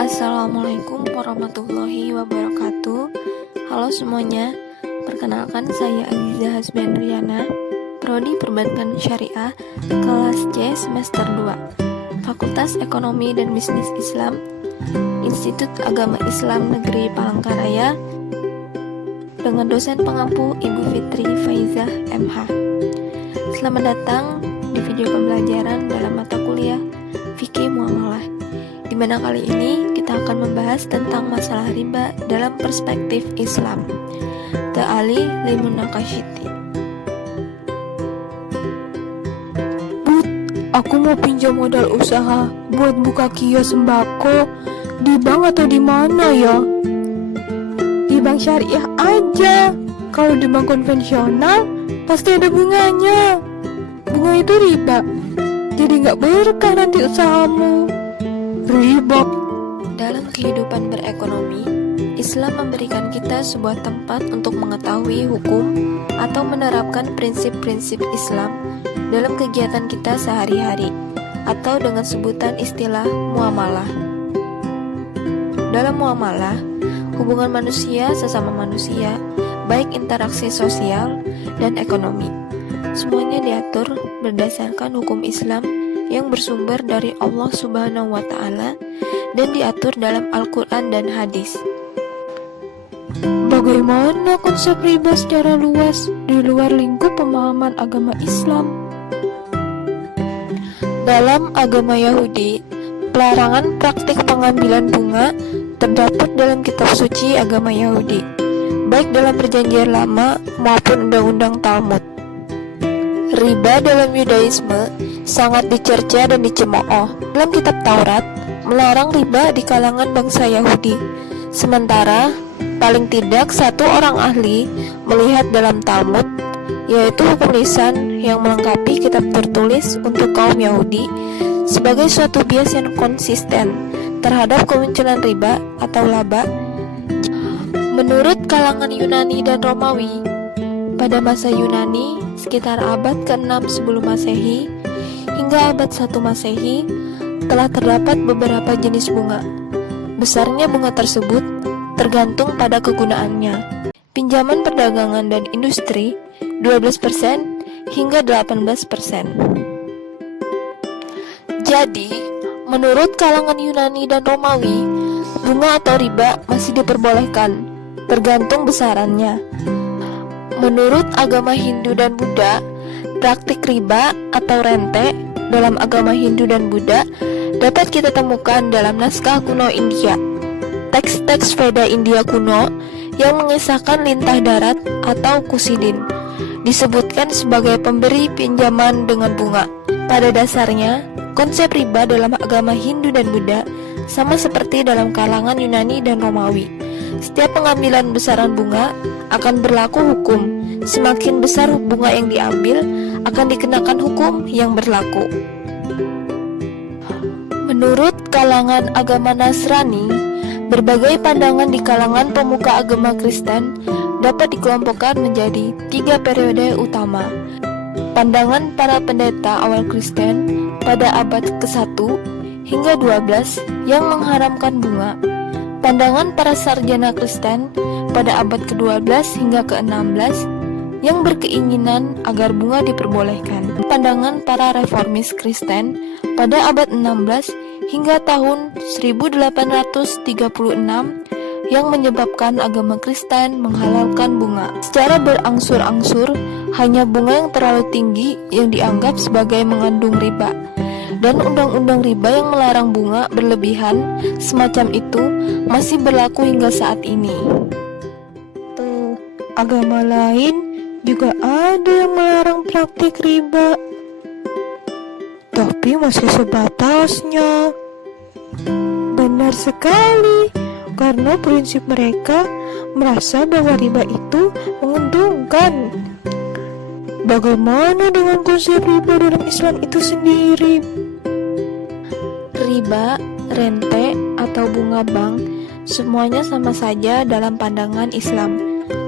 Assalamualaikum warahmatullahi wabarakatuh. Halo semuanya, perkenalkan saya Aziza Hasbandriana, Prodi Perbankan Syariah, kelas C semester 2, Fakultas Ekonomi dan Bisnis Islam, Institut Agama Islam Negeri Palangkaraya, dengan dosen pengampu Ibu Fitri Faizah MH. Selamat datang di video pembelajaran dalam mata kuliah Fikih Muamalah, di mana kali ini kita akan membahas tentang masalah riba dalam perspektif Islam. Ta'ali limunakashiti. Bud, aku mau pinjam modal usaha buat buka kios sembako. Di bank atau di mana ya? Di bank syariah aja. Kalau di bank konvensional pasti ada bunganya. Bunga itu riba. Jadi nggak berkah nanti usahamu. Riba. Dalam kehidupan berekonomi, Islam memberikan kita sebuah tempat untuk mengetahui hukum atau menerapkan prinsip-prinsip Islam dalam kegiatan kita sehari-hari, atau dengan sebutan istilah muamalah. Dalam muamalah, hubungan manusia sesama manusia, baik interaksi sosial dan ekonomi, semuanya diatur berdasarkan hukum Islam yang bersumber dari Allah Subhanahu wa Ta'ala dan diatur dalam Al-Quran dan hadis. Bagaimana konsep riba secara luas di luar lingkup pemahaman agama Islam? Dalam agama Yahudi, pelarangan praktik pengambilan bunga terdapat dalam kitab suci agama Yahudi, baik dalam perjanjian lama maupun undang-undang Talmud. Riba dalam Yudaisme sangat dicerca dan dicemooh. Dalam kitab Taurat melarang riba di kalangan bangsa Yahudi. Sementara paling tidak satu orang ahli melihat dalam Talmud, yaitu hukum lisan yang melengkapi kitab tertulis untuk kaum Yahudi, sebagai suatu bias yang konsisten terhadap kemunculan riba atau laba. Menurut kalangan Yunani dan Romawi, pada masa Yunani sekitar abad ke-6 sebelum Masehi hingga abad 1 Masehi telah terdapat beberapa jenis bunga. Besarnya bunga tersebut tergantung pada kegunaannya. Pinjaman perdagangan dan industri 12% hingga 18%. Jadi, menurut kalangan Yunani dan Romawi, bunga atau riba masih diperbolehkan, tergantung besarannya. Menurut agama Hindu dan Buddha, praktik riba atau rente dalam agama Hindu dan Buddha dapat kita temukan dalam naskah kuno India. Teks-teks Veda India kuno yang mengisahkan lintah darat atau kusidin disebutkan sebagai pemberi pinjaman dengan bunga. Pada dasarnya, konsep riba dalam agama Hindu dan Buddha sama seperti dalam kalangan Yunani dan Romawi. Setiap pengambilan besaran bunga akan berlaku hukum. Semakin besar bunga yang diambil, akan dikenakan hukum yang berlaku. Menurut kalangan agama Nasrani, berbagai pandangan di kalangan pemuka agama Kristen dapat dikelompokkan menjadi 3 periode utama. Pandangan para pendeta awal Kristen pada abad ke-1 hingga 12 yang mengharamkan bunga. Pandangan para sarjana Kristen pada abad ke-12 hingga ke-16 yang berkeinginan agar bunga diperbolehkan. Pandangan para reformis Kristen pada abad 16 hingga tahun 1836 yang menyebabkan agama Kristen menghalalkan bunga. Secara berangsur-angsur, hanya bunga yang terlalu tinggi yang dianggap sebagai mengandung riba, dan undang-undang riba yang melarang bunga berlebihan semacam itu masih berlaku hingga saat ini. Tuh, agama lain juga ada yang melarang praktik riba, tapi masih sebatasnya. Benar sekali, karena prinsip mereka merasa bahwa riba itu menguntungkan. Bagaimana dengan konsep riba dalam Islam itu sendiri? Riba, rente, atau bunga bank semuanya sama saja dalam pandangan Islam,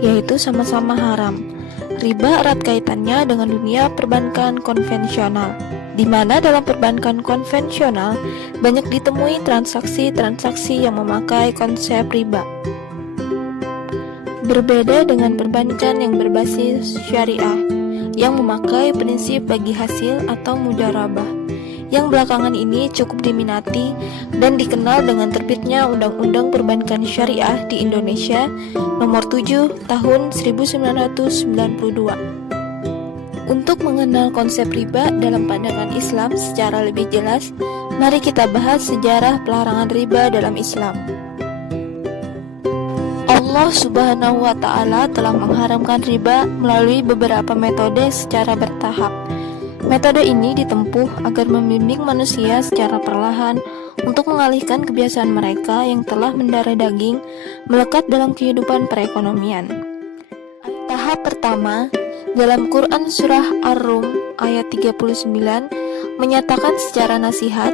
yaitu sama-sama haram. Riba erat kaitannya dengan dunia perbankan konvensional. di mana dalam perbankan konvensional banyak ditemui transaksi-transaksi yang memakai konsep riba. Berbeda dengan perbankan yang berbasis syariah, yang memakai prinsip bagi hasil atau mudharabah, yang belakangan ini cukup diminati dan dikenal dengan terbitnya Undang-Undang Perbankan Syariah di Indonesia Nomor 7 Tahun 1992. Untuk mengenal konsep riba dalam pandangan Islam secara lebih jelas, mari kita bahas sejarah pelarangan riba dalam Islam. Allah Subhanahu wa Ta'ala telah mengharamkan riba melalui beberapa metode secara bertahap. Metode ini ditempuh agar membimbing manusia secara perlahan untuk mengalihkan kebiasaan mereka yang telah mendarah daging melekat dalam kehidupan perekonomian. Tahap pertama, dalam Quran Surah Ar-Rum ayat 39 menyatakan secara nasihat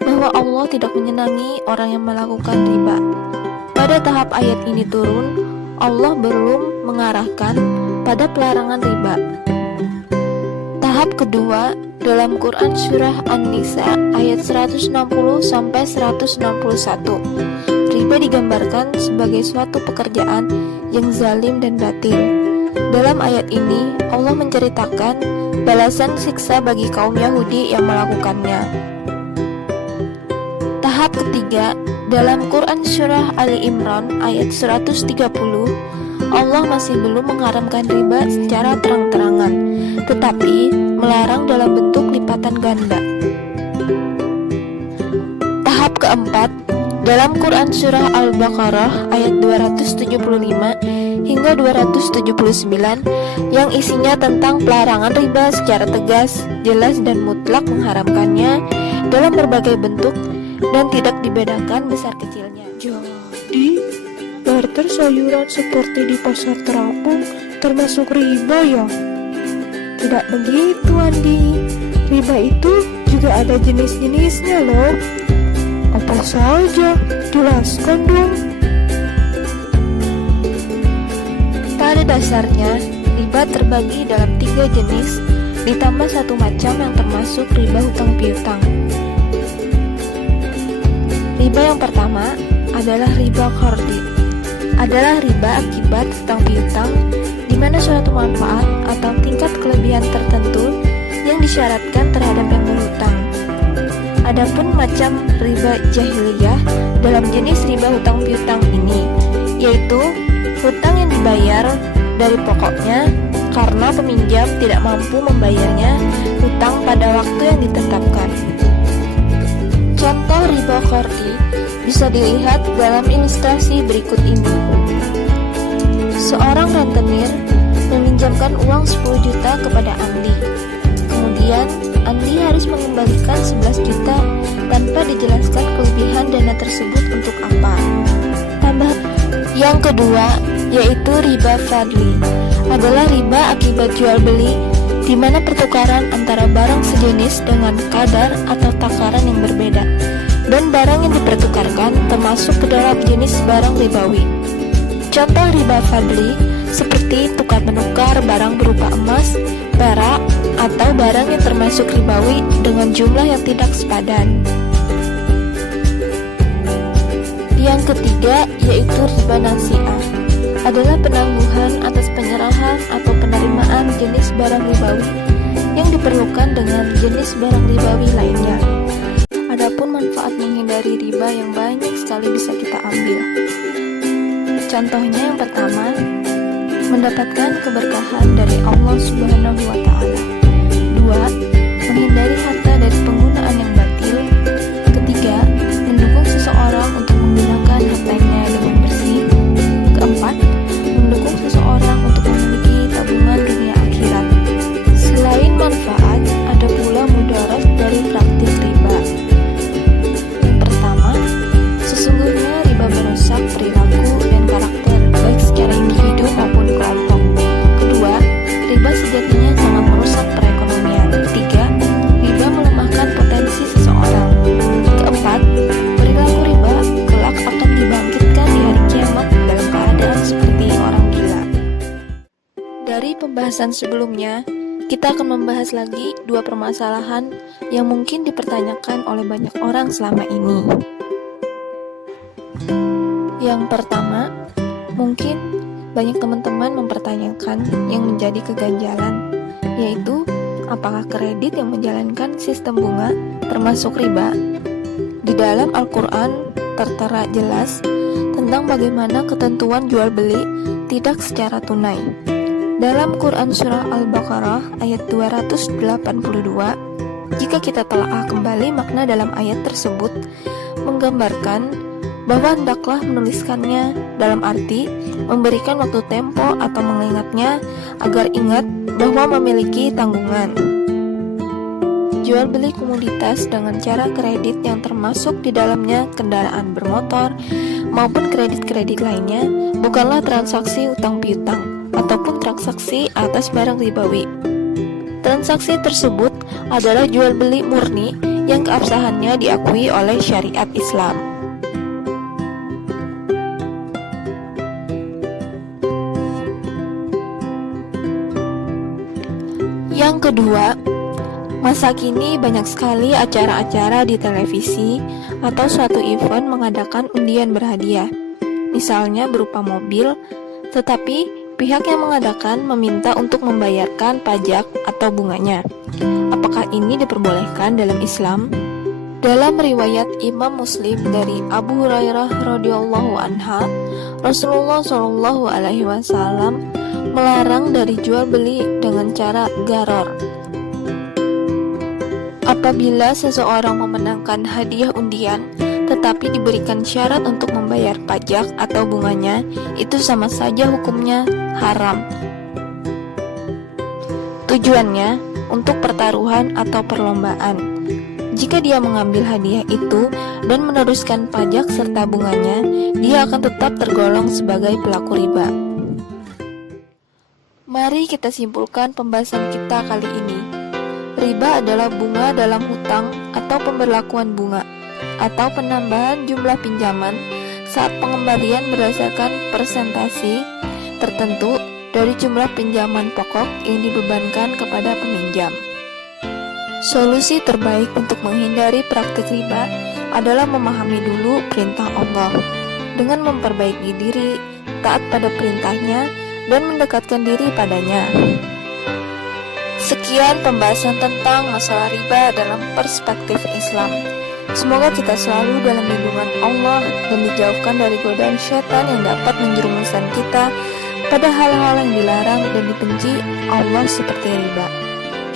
bahwa Allah tidak menyenangi orang yang melakukan riba. Pada tahap ayat ini turun, Allah belum mengarahkan pada pelarangan riba. Tahap kedua, dalam Quran Surah An-Nisa ayat 160-161, riba digambarkan sebagai suatu pekerjaan yang zalim dan batil. Dalam ayat ini, Allah menceritakan balasan siksa bagi kaum Yahudi yang melakukannya. Tahap ketiga, dalam Quran Surah Ali Imran ayat 130, Allah masih belum mengharamkan riba secara terang-terangan, tetapi melarang dalam bentuk lipatan ganda. Tahap keempat, dalam Quran Surah Al-Baqarah ayat 275 hingga 279 yang isinya tentang pelarangan riba secara tegas, jelas dan mutlak mengharamkannya dalam berbagai bentuk dan tidak dibedakan besar kecilnya. Jadi, barter sayuran seperti di pasar terapung termasuk riba ya? Tidak begitu, Andi. Riba itu juga ada jenis-jenisnya loh. Apa saja? Jelaskan dong. Pada dasarnya, riba terbagi dalam 3 jenis ditambah 1 macam yang termasuk riba hutang piutang. Riba yang pertama adalah riba qardi. Adalah riba akibat hutang piutang di mana suatu manfaat atau tingkat kelebihan tertentu yang disyaratkan terhadap yang berhutang. Adapun macam riba jahiliyah dalam jenis riba hutang piutang ini, yaitu hutang yang dibayar dari pokoknya karena peminjam tidak mampu membayarnya hutang pada waktu yang ditetapkan. Contoh riba qardi bisa dilihat dalam ilustrasi berikut ini. Seorang rentenir meminjamkan uang 10 juta kepada Andi. Kemudian Andi harus mengembalikan 11 juta tanpa dijelaskan kelebihan dana tersebut untuk apa. Tambah yang kedua, yaitu riba fadli. Adalah riba akibat jual beli di mana pertukaran antara barang sejenis dengan kadar atau takaran yang berbeda, dan barang yang dipertukarkan termasuk ke dalam jenis barang ribawi. Contoh riba fadli seperti tukar-menukar barang berupa emas, perak, atau barang yang termasuk ribawi dengan jumlah yang tidak sepadan. Yang ketiga, yaitu riba nasi'ah. Adalah penangguhan atas penyerahan atau penerimaan jenis barang ribawi yang diperlukan dengan jenis barang ribawi lainnya. Adapun manfaat menghindari riba yang banyak sekali bisa kita ambil. Contohnya yang pertama, mendapatkan keberkahan dari Allah Subhanahu wa Ta'ala. 2. Menghindari harta dari penggunaan yang batil. Ketiga, mendukung seseorang untuk menggunakan hartanya dengan bersih. Keempat, mendukung seseorang untuk memiliki tabungan dunia akhirat. Selain manfaat, ada pula mudarat dari praktik riba. Yang pertama, sesungguhnya riba merusak perilaku dan karakter baik secara individu maupun kelompok. Kedua, riba sejatinya sangat merusak perekonomian. Tiga, riba melemahkan potensi seseorang. Keempat, perilaku riba kelak akan dibangkitkan di hari kiamat dalam keadaan seperti orang gila. Dari pembahasan sebelumnya, kita akan membahas lagi dua permasalahan yang mungkin dipertanyakan oleh banyak orang selama ini. Yang pertama, mungkin banyak teman-teman mempertanyakan yang menjadi keganjalan, yaitu apakah kredit yang menjalankan sistem bunga termasuk riba? Di dalam Al-Quran tertera jelas tentang bagaimana ketentuan jual beli tidak secara tunai. Dalam Quran Surah Al-Baqarah ayat 282, jika kita telaah kembali makna dalam ayat tersebut menggambarkan bahwa hendaklah menuliskannya dalam arti memberikan waktu tempo atau mengingatnya agar ingat bahwa memiliki tanggungan. Jual beli komoditas dengan cara kredit yang termasuk di dalamnya kendaraan bermotor maupun kredit-kredit lainnya bukanlah transaksi utang piutang ataupun transaksi atas barang ribawi. Transaksi tersebut adalah jual beli murni yang keabsahannya diakui oleh syariat Islam. Yang kedua, masa kini banyak sekali acara-acara di televisi atau suatu event mengadakan undian berhadiah, misalnya berupa mobil, tetapi pihak yang mengadakan meminta untuk membayarkan pajak atau bunganya. Apakah ini diperbolehkan dalam Islam? Dalam riwayat Imam Muslim dari Abu Hurairah radhiyallahu anha, Rasulullah shallallahu alaihi wasallam melarang dari jual beli dengan cara gharor. Apabila seseorang memenangkan hadiah undian tetapi diberikan syarat untuk membayar pajak atau bunganya, itu sama saja hukumnya haram. Tujuannya untuk pertaruhan atau perlombaan. Jika dia mengambil hadiah itu dan meneruskan pajak serta bunganya, dia akan tetap tergolong sebagai pelaku riba. Mari kita simpulkan pembahasan kita kali ini. Riba adalah bunga dalam hutang atau pemberlakuan bunga atau penambahan jumlah pinjaman saat pengembalian berdasarkan persentase tertentu dari jumlah pinjaman pokok yang dibebankan kepada peminjam. Solusi terbaik untuk menghindari praktik riba adalah memahami dulu perintah Allah dengan memperbaiki diri, taat pada perintahnya, dan mendekatkan diri padanya. Sekian pembahasan tentang masalah riba dalam perspektif Islam. Semoga kita selalu dalam lindungan Allah dan dijauhkan dari godaan syaitan yang dapat menjerumuskan kita pada hal-hal yang dilarang dan dibenci Allah seperti riba.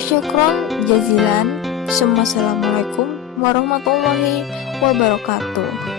Syukron jazilan. Assalamualaikum warahmatullahi wabarakatuh.